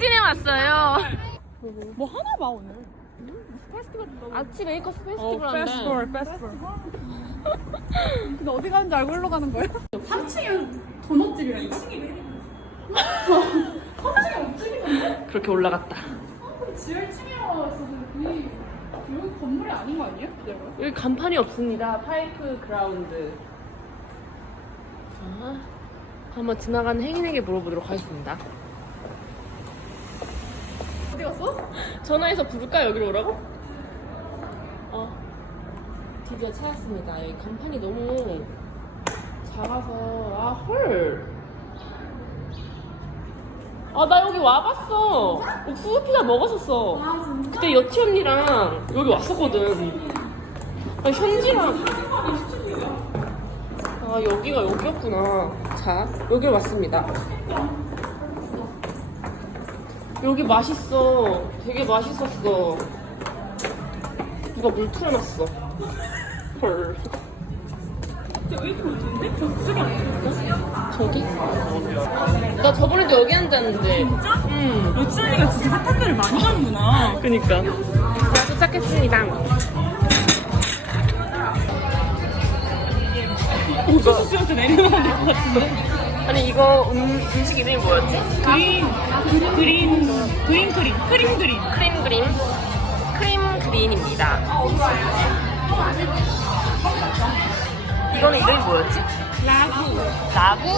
행진에 왔어요. 뭐 하나 봐 오늘. 아침 메이커스 어, 페스티벌 한대. 페스티벌, 페스티벌. 근데 어디 가는지 알고 일로 가는 거예요? 3층에 도넛집이야, 2층이네. 3층에 없집이네? 그렇게 올라갔다. 지하 1층이라서 여기, 여기 건물이 아닌 거 아니에요? 내가? 여기 간판이 없습니다. 파이프 그라운드. 자, 한번 지나가는 행인에게 물어보도록 하겠습니다. 어디 갔어? 전화해서 부를까 여기로 오라고? 어 드디어 찾았습니다 여기 간판이 너무 작아서 아 헐. 아 나 여기 와봤어. 옥수수 피자 먹었었어. 아, 진짜? 그때 여치 언니랑 여기 왔었거든. 아 현지랑. 아 여기가 여기였구나. 자 여기로 왔습니다. 여기 맛있어. 되게 맛있었어. 누가 물 틀어놨어. 헐. 왜 이렇게 못했는데? 복수가 아니야? 저기? 나 저번에도 여기 앉았는데. 진짜? 응. 여친이가 진짜 핫한 데를 많이 가는구나. 그니까. 자, 도착했습니다. 옥수수 씨한테 내려가면 될것 같은데? 아니, 이거 음, 음식 이름이 뭐였지? 그린, 그린, 그린 크림, 크림 그린. 크림 그린. 크림 그린입니다. 이거는 이름이 뭐였지? 라구. 라구?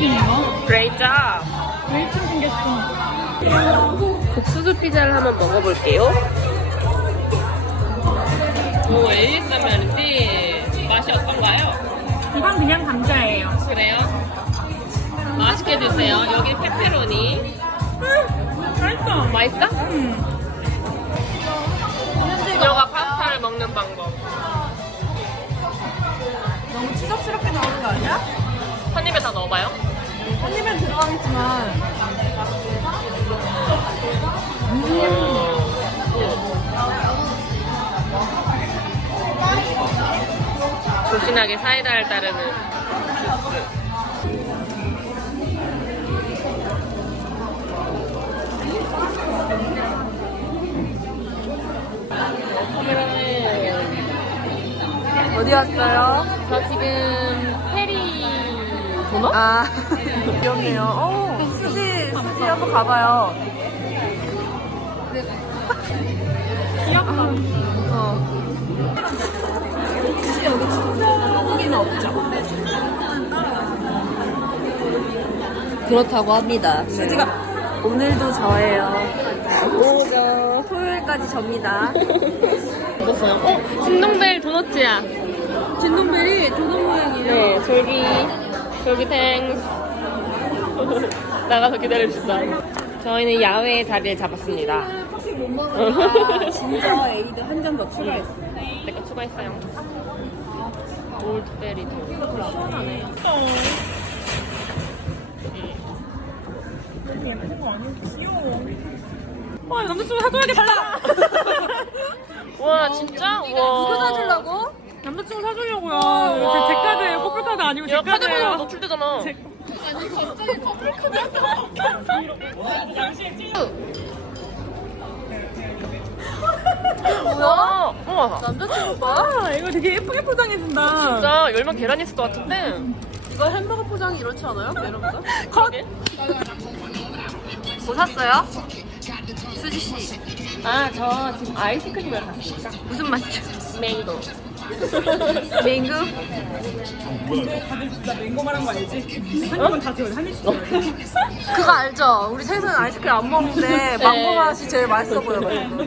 이거? Great job. 웨이팅 생겼어. 옥수수 피자를 한번 먹어볼게요. 오, ASMR인데 맛이 어떤가요? 이건 그냥 감자예요. 그래요? 맛있게 드세요. 여기 페페로니. 맛있어. 맛있어? 음. 너가 파스타를 먹는 방법. 너무 추잡스럽게 나오는 거 아니야? 한 입에 다 넣어봐요. 한 입엔 들어가겠지만. 조신하게 사이다를 따르는 어디 왔어요? 저 지금 도넛? 아, 귀엽네요. 어, 수지, 수지 한번 가봐요. 귀엽다. 어. 여기는 없죠. 그렇다고 합니다. 수지가 오늘도 저예요. 오죠. 토요일까지 접니다. 먹었어요. 어? 진동벨 도넛이야. 진동벨이 도넛 모양이에요. 네, 졸비, 졸비 탱스. 나가서 기다립시다. 저희는 야외에 자리를 잡았습니다. 커피 못 먹으니까 진저 에이드 한 잔 더 추가했어. 내거 추가했어요. 올드베리 도. 시원하네. 예쁜 거 아니야? 귀여워. 와, 남자친구 사줘야겠다. 와, 진짜? 와. 아니고 제 야, 카드 카드예요. 노출되잖아. 제- 아니, 갑자기 커플 카드. 뭐야? 우와. 남자친구 봐? 아, 이거 되게 예쁘게 포장해준다. 진짜 열면 계란 있을 것 같은데. 이거 햄버거 포장이 이렇지 않아요? 내려보다? 컷. 뭐 샀어요? 수지 씨. 아, 저 지금 아이스크림을 샀습니다. 무슨 맛이죠? 맹고. 맹구? 다들 진짜 맹고 말한 거 알지? 한 입은 다 줘요. 한 입씩 줘요. 그거 알죠? 우리 생선 아이스크림 안 먹는데 망고 맛이 제일 맛있어 보여가지고.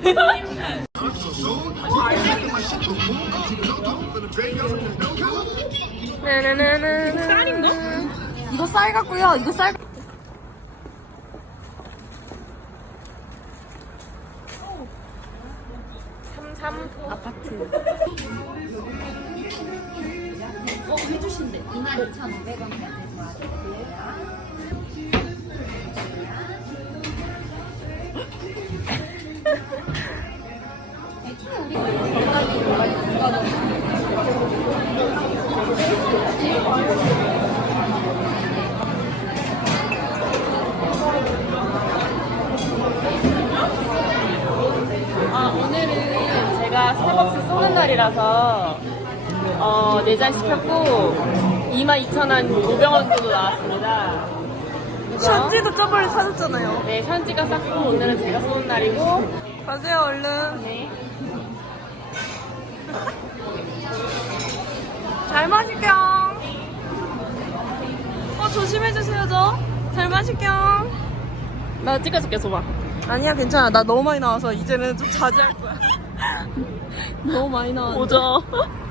나나나나나. 이거 쌀 같고요. 이거 쌀. 삼삼 아파트. 끝인데 22,500원 결제 도와드릴게요. 아, 오늘은 제가 스타벅스 쏘는 날이라서 어, 4잔 시켰고 22,500원 정도 나왔습니다. 그죠? 션지도 저번에 사줬잖아요. 네, 현지가 쌌고 오늘은 제가 쏘는 날이고 가세요, 얼른. 네. 잘 마실게요. 어, 조심해 주세요, 저. 잘 마실게요. 나 찍어줄게, 소봐. 아니야, 괜찮아. 나 너무 많이 나와서 이제는 좀 자제할 거야. 너무 많이 나왔는데. 오죠.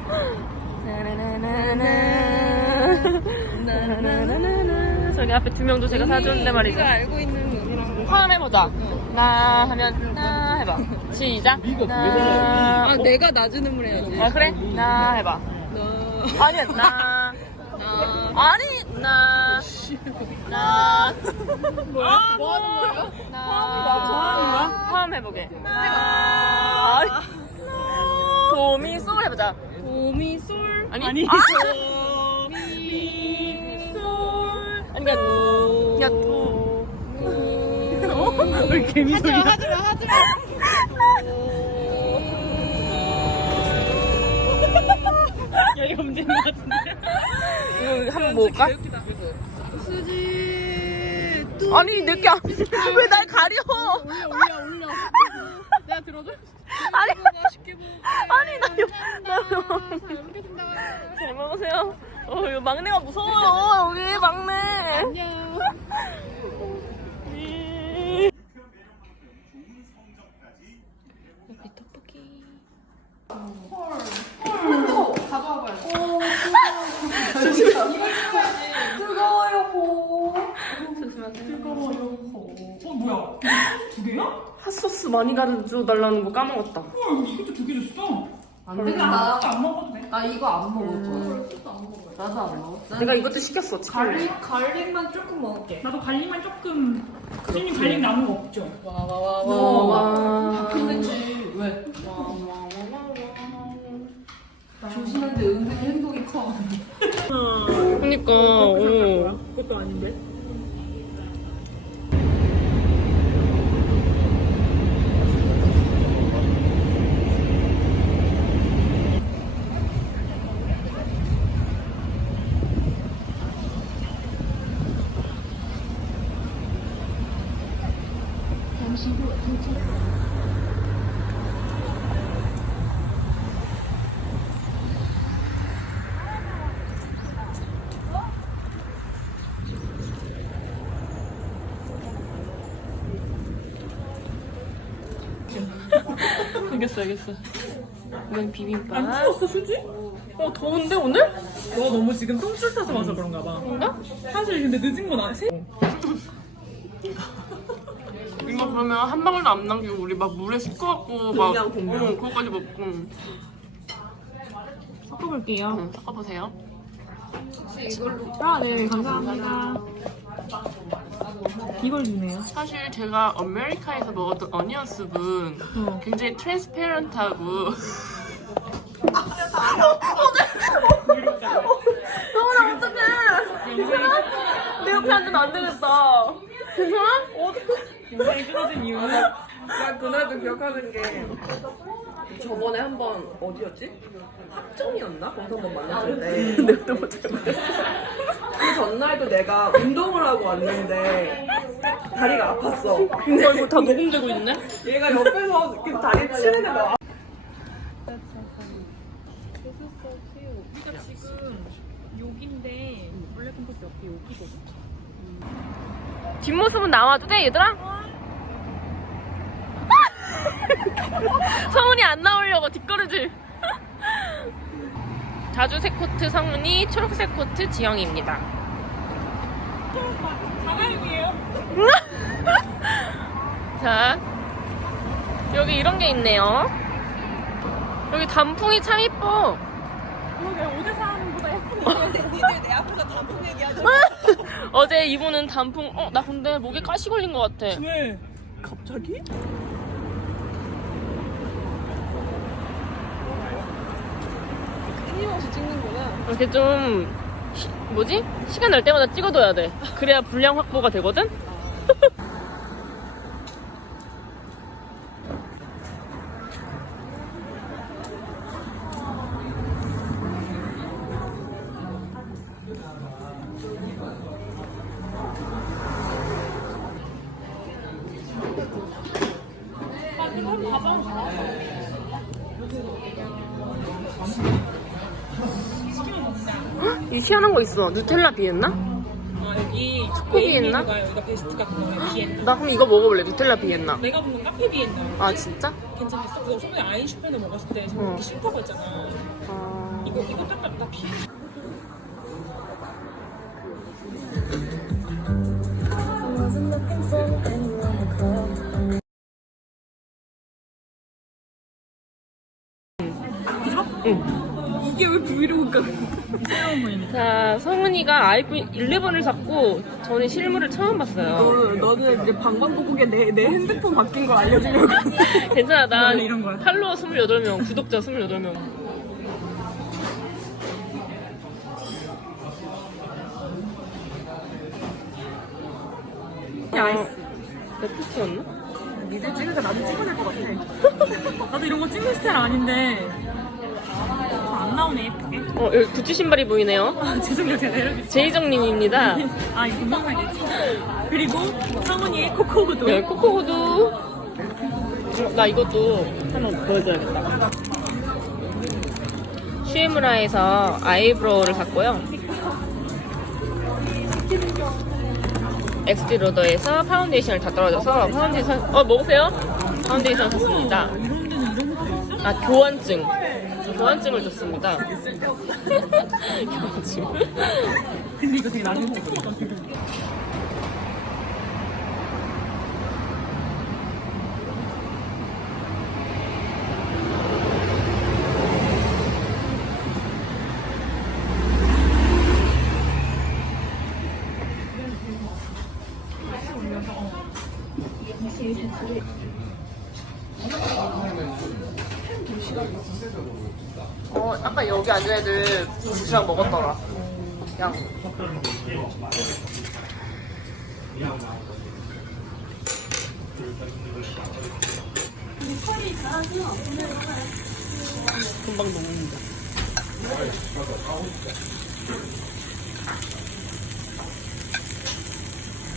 저기 앞에 두 명도 제가 사줬는데 말이죠. 네가 알고 있는. 화음 해보자. 나 하면 나 해봐. 시작. 나. 아, 내가 낮은 음을 해야지. 아 그래? 나 해봐. 나. 아니야 나. 나. 아니 나. 나. 뭐야? 뭐 하는 거예요? 나. 화음 해보게. 나. 도미 솔 해보자. 도미 솔. 아니. 아니. 아! 미, 솔. 아니, 야, 도. 왜 개미 소리야? 하지마, 하지마, 야, 이거 문제인 것 같은데. 이거 한번 먹을까? 수지. 뚜. 아니, 내게 안. 왜날 가려? 올려, 올려, 올려. 내가 들어줘? 아니, 맛있게 먹을게. 아니, 나 이거. 나 이거. 잘 먹겠습니다. 잘 먹으세요. 어, 이거 막내가 무서워요. 여기 막내. 안녕. 여기 떡볶이. 어 뭐야? 두 개야? 핫소스 많이 가져달라는 거 까먹었다. 헐 여기 이것도 두개 줬어. 안 내가 아무것도 안 먹어도 돼. 나 이거 안 먹을 거야. 나도 안 먹어. 내가 이것도 시켰어, 치킨. 갈릭, 갈릭만 조금 먹을게. 나도 갈릭만 조금. 선생님 갈릭 남은 거 없죠? 와. 근데지 왜? 조심한데 은근히 행동이 커. 그니까, 어. 그것도 아닌데. 알겠어, 알겠어. 이건 비빔밥. 안 추웠어 수지? 어, 더운데, 오늘? 너 너무 지금 똥줄 타서 와서 그런가 봐. 뭔가? 사실 근데 늦은 건 아니지? 이거 그러면 한 방울도 안 남기고 우리 막 물에 씻어갖고 막 공양, 공양. 응, 그거까지 먹고 섞어볼게요. 응, 섞어보세요 아, 네, 감사합니다. 이걸 주네요. 사실 제가 아메리카에서 먹었던 어니언 숲은 어. 굉장히 트랜스페런트하고 너무 어떡해 괜찮아? 내 옆에 앉으면 안 되겠다 괜찮아? 영상이 끊어진 이유는 난 그날도 기억하는 게 저번에 한 번 어디였지? 합정이었나? 거기서 한번 만났을 때 내가 못그 전날도 내가 운동을 하고 왔는데 다리가 아팠어 근데 이거 다 녹음되고 있네? 얘가 옆에서 이렇게 다리 치는 애가 우리가 지금 여기인데 원래 캠퍼스 옆에 여기거든. 뒷모습은 나와도 돼 얘들아? 성훈이 안 나오려고 뒷걸음질 자주색 코트 성훈이 초록색 코트 지영입니다 자 여기 이런 게 있네요 여기 단풍이 참 이뻐 그러게 오대산보다 어제 이분은 단풍 어 나 근데 목에 가시 걸린 것 같아 왜? 갑자기? 끊임없이 찍는구나. 이렇게 좀 시- 뭐지? 시간 날 때마다 찍어둬야 돼 그래야 분량 확보가 되거든? 이 희한한 거 있어 누텔라 비엔나? 아, 여기 비엔나? 메뉴가 여기가 비엔나 나 그럼 이거 먹어볼래 누텔라 비엔나 내가 부른 카페 비엔나 아 진짜? 괜찮겠어? 그거 처음에 아인슈페너 먹었을 때 정말 어. 먹기 싫다고 했잖아 아... 이거 이거 딱딱딱 비 이게 왜 브이로그가? 자 성은이가 아이폰 11을 샀고 저는 실물을 처음 봤어요 너는, 너는 이제 방방곡곡에 내, 내 핸드폰 바뀐 걸 알려주려고. 괜찮아 나 원래 이런 거야. 팔로워 28명 구독자 28명 아이스. 레프트였나? 니들 찍으니까 나도 찍어낼 것 같아. 나도 이런 거 찍는 스타일 아닌데 나오네 예쁘게. 어 여기 구찌 신발이 보이네요. 아, 죄송해요 제가 내려주세요. 제이정님입니다. 아 이거 동영상이겠지. 그리고 성훈이의 코코구도 네, 코코구두. 어, 나 이것도 하나 보여줘야겠다. 슈에무라에서 아이브로우를 샀고요. 엑스티 로더에서 파운데이션을 다 떨어져서 파운데이션 어 먹으세요? 파운데이션 샀습니다. 아 교환증 교환증을 줬습니다. 교환증 근데 이거 되게 나중에 찍 아까 여기 앉은 애들 도시락 먹었더라. 양. 금방 녹는다.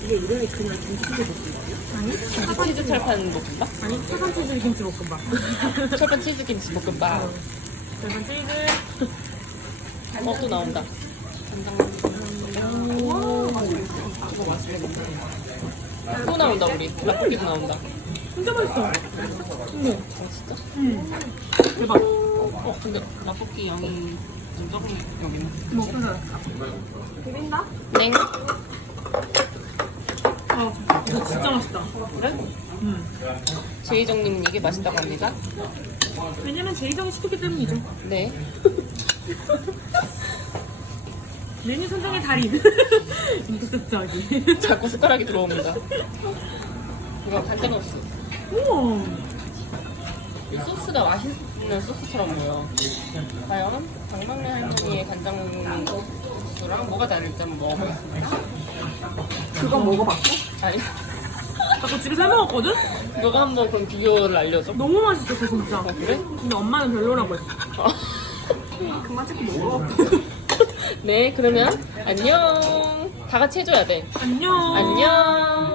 이게 이름이 그냥 김치찌개 볶음밥이야? 아니? 치즈 철판 볶음밥? 아니 철판 치즈 김치 볶음밥 철판 치즈 김치 볶음밥. 치즈 어, 또 나온다. 또 나온다, 우리. 라볶이도 나온다. 진짜 맛있어 대박 어, 근데 라볶이 양이 좀 적은 여기는. 먹으면 비린다? 땡. 아 이거 진짜 맛있다 그래? 제이정님은 이게 맛있다고 합니다. 왜냐면 제이정이 시켰기 때문이죠 네. 메뉴 선정의 달인 인터셉트하기 자꾸 숟가락이 들어옵니다. 이거 간장소스. 우와 이 소스가 맛있는 소스처럼 보여. 과연 강박래 할머니의 간장 소스랑 뭐가 다를지 한번 먹어보겠습니다. 그건 먹어봤어? 아니, 나 그거 집에서 해먹었거든? 너가 한번 그럼 비교를 알려줘. 너무 맛있었어 진짜 어, 그래? 근데 엄마는 별로라고 했어 어. 그만 찍고 먹어. 네, 그러면 안녕. 다 같이 해줘야 돼. 안녕 안녕.